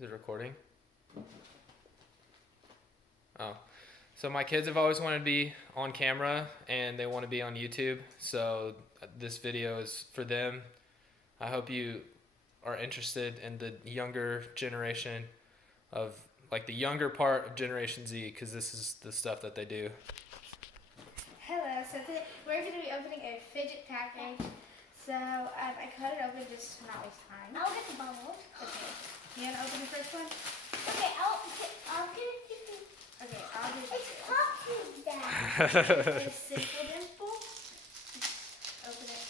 Is it recording? Oh. So my kids have always wanted to be on camera and they want to be on YouTube. So this video is for them. I hope you are interested in the younger generation of like the younger part of Generation Z because this is the stuff that they do. Hello, so today we're going to be opening a fidget package. So I cut it open just to not waste time. I'll get the bubbles. Okay. You want to open the first one? Okay, I'll get it. Okay, I'll do It's this. pop tube, Dad. It's simple dimple. Open it.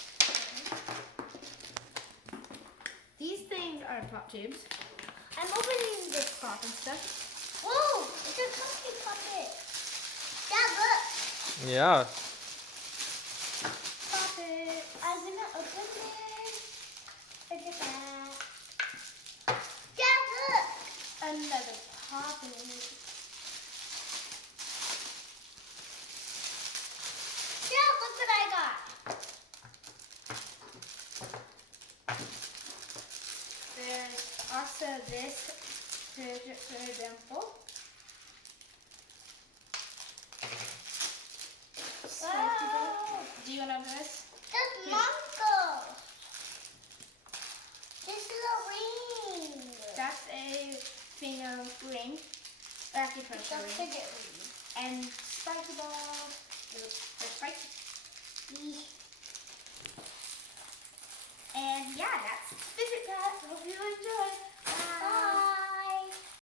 These things are pop tubes. I'm opening this. Pop and stuff. Whoa, it's a cookie puppet. Dad, look. Yeah. Pop it. I'm gonna open it. Look at that. Dad, look. Another pop it. Dad, look what I got. There's also this fidget spinner dimple. Wow. Do you want to open this? That's Monko. This is a ring. That's a Fino ring. It's a Acupuncture ring. fidget ring. And spiky balls. They're spiky. And yeah, that's fidget pack. Hope you enjoy. Bye.